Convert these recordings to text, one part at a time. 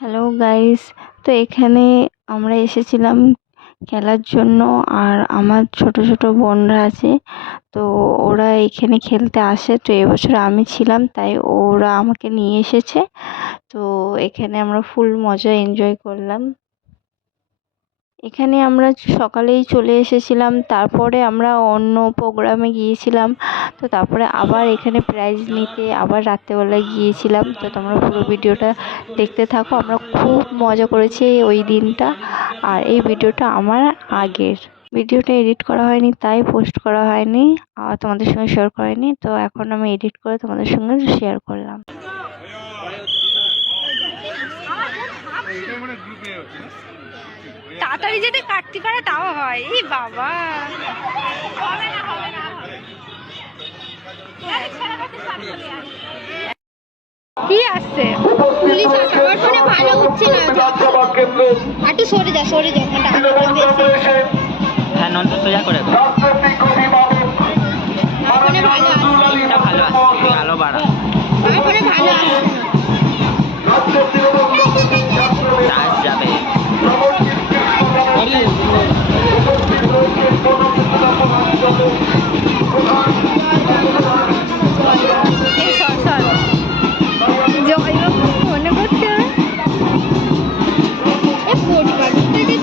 Hello guys, তো এখানে আমরা এসেছিলাম খেলার জন্য। আর আমার ছোট ছোট বোনরা আছে, তো ওরা এখানে খেলতে আসে। তো এবছর আমি ছিলাম, তাই ওরা আমাকে নিয়ে এসেছে। তো এখানে আমরা ফুল মজা এনজয় করলাম। এখানে আমরা সকালেই চলে এসেছিলাম, তারপরে আমরা অন্য প্রোগ্রামে গিয়েছিলাম। তো তারপরে আবার এখানে প্রাইজ নিতে আবার রাত্রেবেলায় গিয়েছিলাম। তো তোমরা পুরো ভিডিওটা দেখতে থাকো। আমরা খুব মজা করেছি ওই দিনটা। আর এই ভিডিওটা আমার আগের ভিডিওটা এডিট করা হয়নি, তাই পোস্ট করা হয়নি আর তোমাদের সঙ্গে শেয়ার করিনি। তো এখন আমি এডিট করে তোমাদের সঙ্গে শেয়ার করলাম। তাড়াতাড়ি যেটা কাটতি করে তাও হয়। এই বাবা কি আসছে? পুলিশ আসে। আমার ফোনে ভালো হচ্ছে না। একটু সরে যা ফোনটা। হ্যাঁ, নন্ত সোজা করে দাও। আমার ফোনে ভালো আসছে। এটা ভালো আসছে, আলো বাড়া। আমার ফোনে ভালো আসছে না। চার্জ যাবে। এই সর সর জয়বাবু মনে করতে হবে। এ ফোট বাজতে যে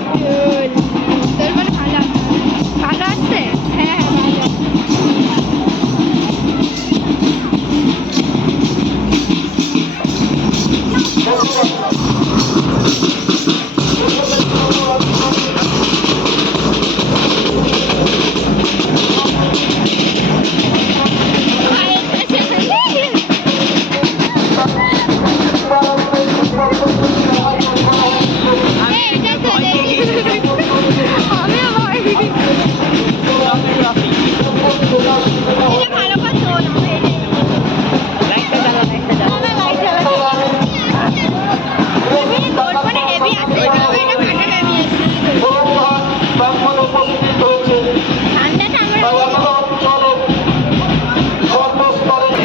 তোর মানে ভালো আসছে। ভালো আসছে? হ্যাঁ ভালো আসছে। আমিও ভয়। লাইটটা জ্বালা, লাইটটা জ্বালা।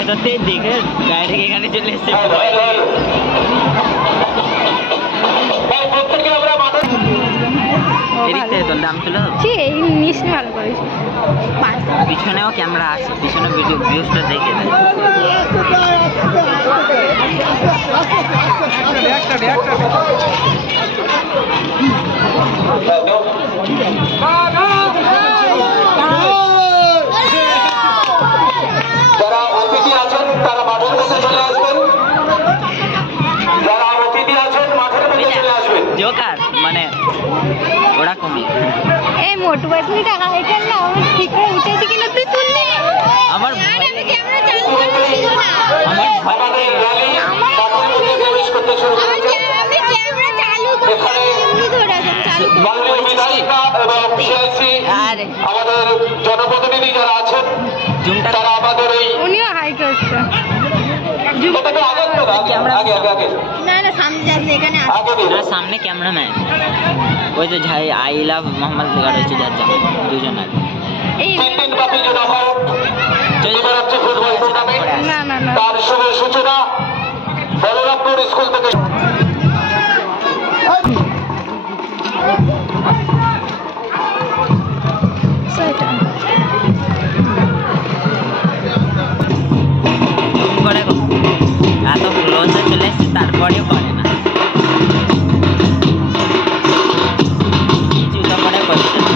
এটাতে দেখে ডাইরেক্ট এখানে চলে এসছে। এদিক থেকে তোর দাম তুলে হবে। কি এই মিষ্টি ভালো করিস। পিছনেও ক্যামেরা আছে, পিছনে ভিডিও ভিউজটা দেখে দেয়। যারা অতিথি আছেন তারা মাঠের মধ্যে চলে আসবেন। যারা অতিথি আছেন মাঠের মধ্যে চলে আসবেন। জোকার মানে ওরা কমি। এই মোটু পাতলিটা হাই করলে আমি ঠিক করে উঠেছি কিনা তুই তুললি না। আমার আমি ক্যামেরা চালু করতে ছিল না। আমার ভয় আমাদের র্যালি মাঠের মধ্যে প্রবেশ করতে শুরু করেছে। আমি ক্যামেরা চালু করতে এমনি ধরে আছি, চালু করতে। মাননীয় বিধায়িকা এবং পিআইসি আরে আমাদের জনপ্রতিনিধি যারা আছেন জুমটা তারা আমাদের এই উনিও হাই করছে। এটা তো আগে তো আগে আগে আগে না না সামনে যাচ্ছে এখানে আছে। আগে দিন। আর সামনে ক্যামেরাম্যান ওই তো যাই আই লাভ মোহাম্মদ লিগা রয়েছে, যার জানো দুজন আছে। এই 3 দিন ব্যাপী যে নকআউট এবার হচ্ছে ফুটবল টুর্নামেন্ট, না না না তার শুভ সূচনা বলরামপুর স্কুল থেকে। করে এত ক্লোজে চলে এসছে তারপরেও করে না। জুতো পরে করছে না।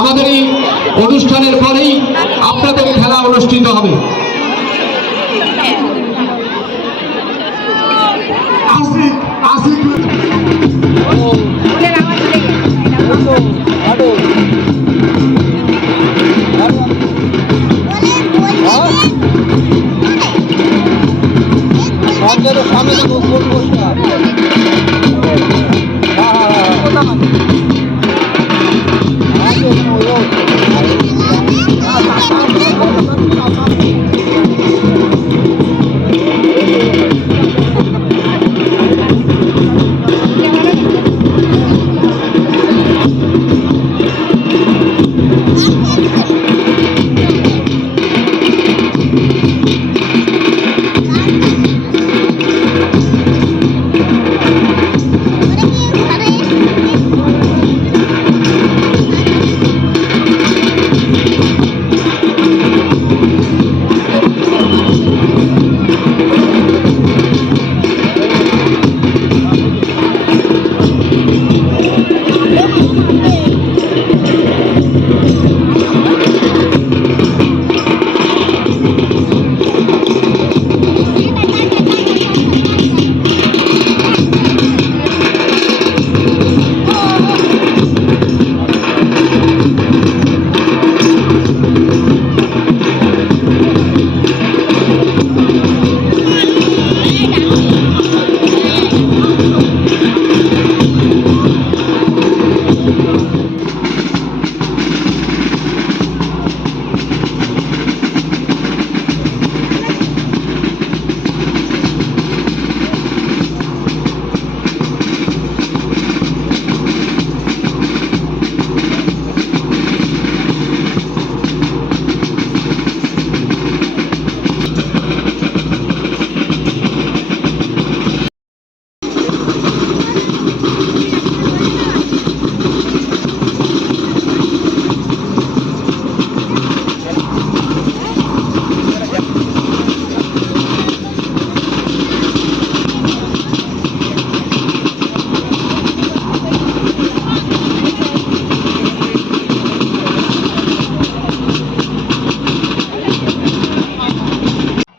আমাদের এই অনুষ্ঠানের পরেই আপনাদের খেলা অনুষ্ঠিত হবে।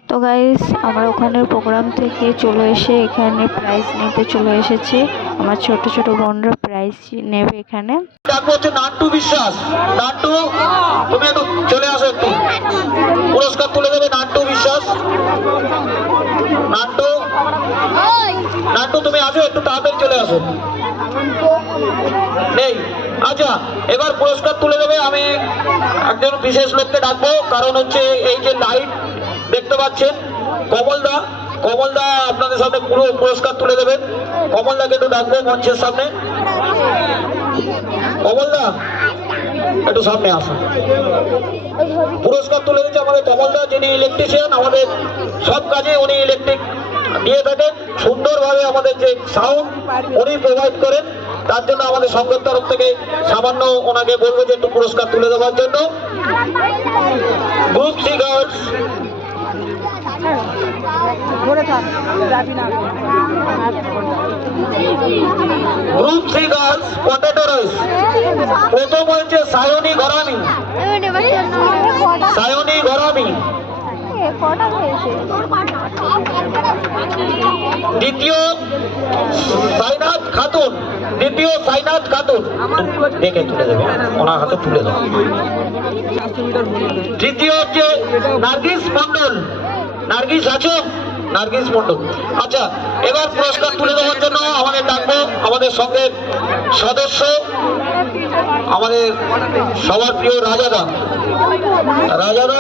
তো গাইস আমরা ওখানের প্রোগ্রাম থেকে চলে এসে এখানে প্রাইজ নিতে চলে এসেছি। আমার ছোট ছোট বোনরা প্রাইজ নেবে এখানে। ডাকবো হচ্ছে নান্টু বিশ্বাস। নান্টু তুমি একটু চলে আসো, একটু পুরস্কার তুলে দেবে নান্টু বিশ্বাস। নান্টু নান্টু তুমি আসো, একটু তাড়াতাড়ি চলে আসো। নেই? আচ্ছা, এবার পুরস্কার তুলে দেবে। আমি একজন বিশেষ লোককে ডাকবো, কারণ হচ্ছে এই যে লাইট দেখতে পাচ্ছেন, কমলদা। কমলদা আপনাদের সামনে পুরো পুরস্কার তুলে দেবেন। কমলদাকে একটু ডাকবো মঞ্চের সামনে। কমলদা একটু সামনে আসুন। পুরস্কার তুলে দিচ্ছে আমাদের কমলদা, যিনি ইলেকট্রিশিয়ান। আমাদের সব কাজে উনি ইলেকট্রিক দিয়ে থাকেন। সুন্দরভাবে আমাদের যে সাউন্ড উনি প্রোভাইড করেন, তার জন্য আমাদের সংঘের তরফ থেকে সামান্য ওনাকে বলবো যে একটু পুরস্কার তুলে দেওয়ার জন্য। Group C girls, group C girls potato rice. প্রথম হয়েছে সায়নী গরামি। সায়নী গরামি। দ্বিতীয় সাইনাত খাতুন। দ্বিতীয় সাইনাত খাতুন। দেখে তুলে দেবে, ওনার হাতে তুলে দেবো। তৃতীয় হচ্ছে নার্গিস মন্ডল। নার্গিস আছো? নার্গিস মন্ডল। আচ্ছা, এবার পুরস্কার তুলে দেওয়ার জন্য আমাদের ডাকবো আমাদের সঙ্গের সদস্য, আমাদের সবার প্রিয় রাজাদা। রাজাদা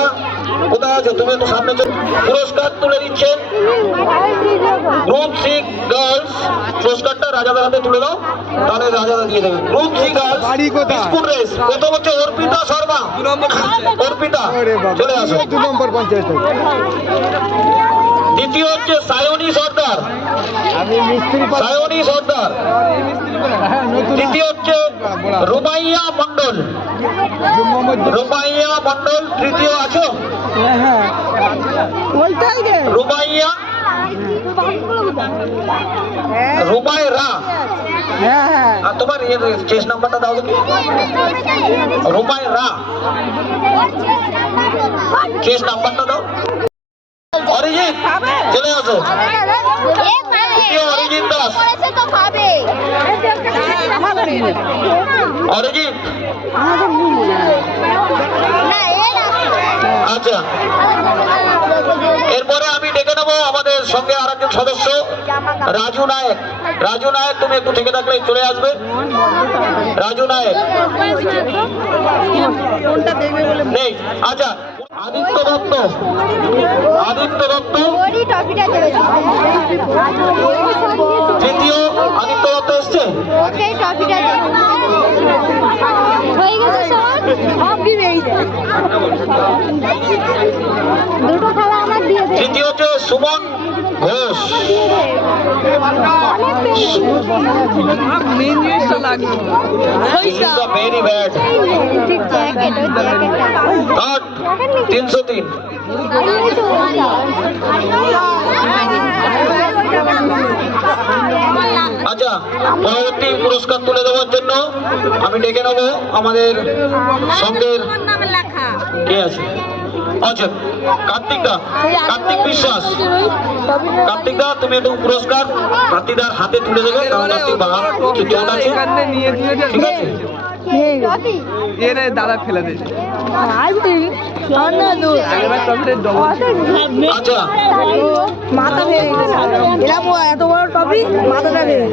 কোথায় আছে? তুমি একটু সামনে পুরস্কার তুলে দিচ্ছেন। গ্রুপ সি গার্লস পুরস্কারটা রাজাদার হাতে তুলে দাও, তাহলে রাজাদা দিয়ে দেবে। Group C girls biscuit race. প্রথম হচ্ছে অর্পিতা শর্মা। অর্পিতা চলে আসো। 2 নম্বর পঞ্চায়েত। দ্বিতীয় হচ্ছে সায়নী সর্দার। সায়নী সর্দার। তৃতীয় হচ্ছে রুমাইয়া মন্ডল। রুমাইয়া মন্ডল তৃতীয় আছো? রুমাইয়া, রুমায়রা। তোমার চেস নাম্বারটা দাও দেখি। রুমাই না, চেস নাম্বারটা দাও। অরিজিৎ চলে আসো। অরিজিৎ দাস, অরিজিৎ। আচ্ছা, এরপরে আমি ডেকে নেবো আমাদের সঙ্গে আর একজন সদস্য রাজু নায়ক। রাজু নায়ক, তুমি একটু থেকে থাকলে চলে আসবে। রাজু নায়ক নেই। আচ্ছা, আদিত্য দত্ত, আদিত্য দত্ত তৃতীয়। আদিত্য দত্ত এসছে। দুটো খেলা আমার দিয়ে দে। তৃতীয় হচ্ছে সুমন ঘোষ। Very bad. 303। আচ্ছা, পরবর্তী পুরস্কার তুলে দেওয়ার জন্য আমি ডেকে নেবো আমাদের সঙ্গের কে আছে। আচ্ছা, কার্তিক দা, কার্তিক বিশ্বাস। কার্তিক দা, তুমি একটু পুরস্কার কার্তিক দার হাতে তুলে দেবে, কারণ কার্তিক বাবা চোট আছে। ঠিক আছে, দাদা ফেলে দিয়েছে। আচ্ছা, মাথা ভেঙে গেছে। এরা এত বড় টপি, মাথাটা ভেঙে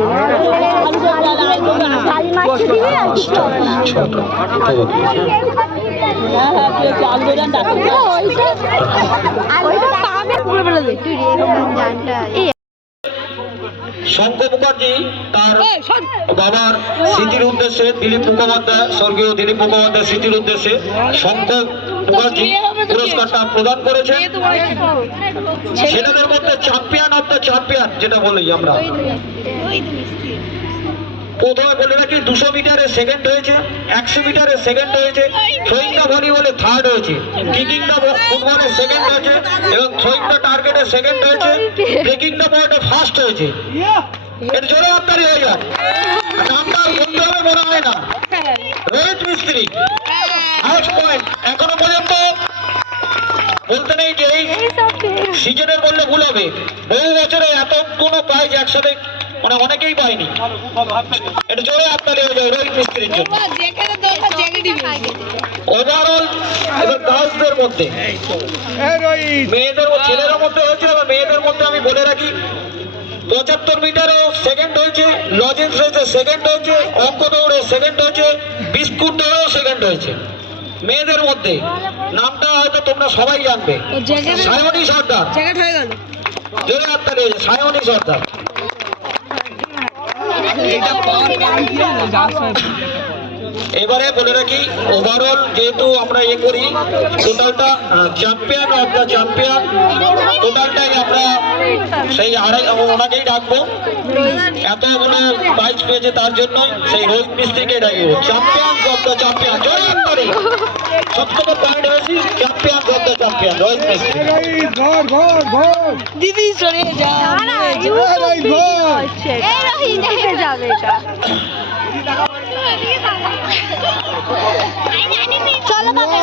শঙ্খ মুখার্জি তার বাবার স্মৃতির উদ্দেশ্যে, দিলীপ মুখোপাধ্যায়, স্বর্গীয় দিলীপ মুখোপাধ্যায় স্মৃতির উদ্দেশ্যে শঙ্খ মুখার্জি পুরস্কারটা প্রদান করেছে। ছেলেদের মধ্যে চ্যাম্পিয়ন অফ দ্য চ্যাম্পিয়ন যেটা বলি আমরা, প্রথমে বলে রাখি 200 মিটারে সেকেন্ড হয়েছে, 100 মিটারে সেকেন্ড হয়েছে, থ্রোয়িং দ্য ভলিবলে থার্ড হয়েছে, কিকিং দ্য ফুটবলে সেকেন্ড হয়েছে এবং থ্রোয়িং দ্য টার্গেটে সেকেন্ড হয়েছে, ব্রেকিং দ্য বলে ফার্স্ট হয়েছে। এর জোরে হাততালি হয়ে যায়। নামটা বলতে হবে মনে হয় না, রোহিত মিস্ত্রি ফার্স্ট পয়েন্ট। এখনো পর্যন্ত বলতে নেই যে এই সিজনের বললে ভুল হবে, বহু বছরে এত কোনো প্রাইজ একসাথে মানে অনেকেই পায়নি। এটা জোরে হাততালি হয়ে যায় রোহিত মিস্ত্রির জন্য। ওভারঅল এবার গার্লসদের মধ্যে, মেয়েদের ছেলেদের মধ্যে হয়েছে, এবার মেয়েদের মধ্যে আমি বলে রাখি 75 মিটারেও সেকেন্ড হয়েছে, লজেন্স হয়েছে সেকেন্ড হয়েছে, অঙ্ক দৌড়ে সেকেন্ড হয়েছে, বিস্কুট দৌড়েও সেকেন্ড হয়েছে। মেয়েদের মধ্যে নামটা হয়তো তোমরা সবাই জানবে, সায়নী সর্দার। জোরে হাততালি হয়েছে, সায়নী সর্দার। এবারে বলে রাখি ওভারঅল যেহেতু আমরা করি, টোটালটা চ্যাম্পিয়ন অফ দ্য চ্যাম্পিয়ন, টোটালটাই আমরা সেই ওনাকেই ডাকবো। এতগুলো প্রাইজ পেয়েছে তার জন্যই সেই রোহিত মিস্ত্রিকে ডাকবো চ্যাম্পিয়ন অফ দ্য চ্যাম্পিয়ন। সব থেকে পয়েন্ট বেশি champion of the champion Rohit মিস্ত্রি। দিদি সরে যা। যাবে এটা। চলো বাবা,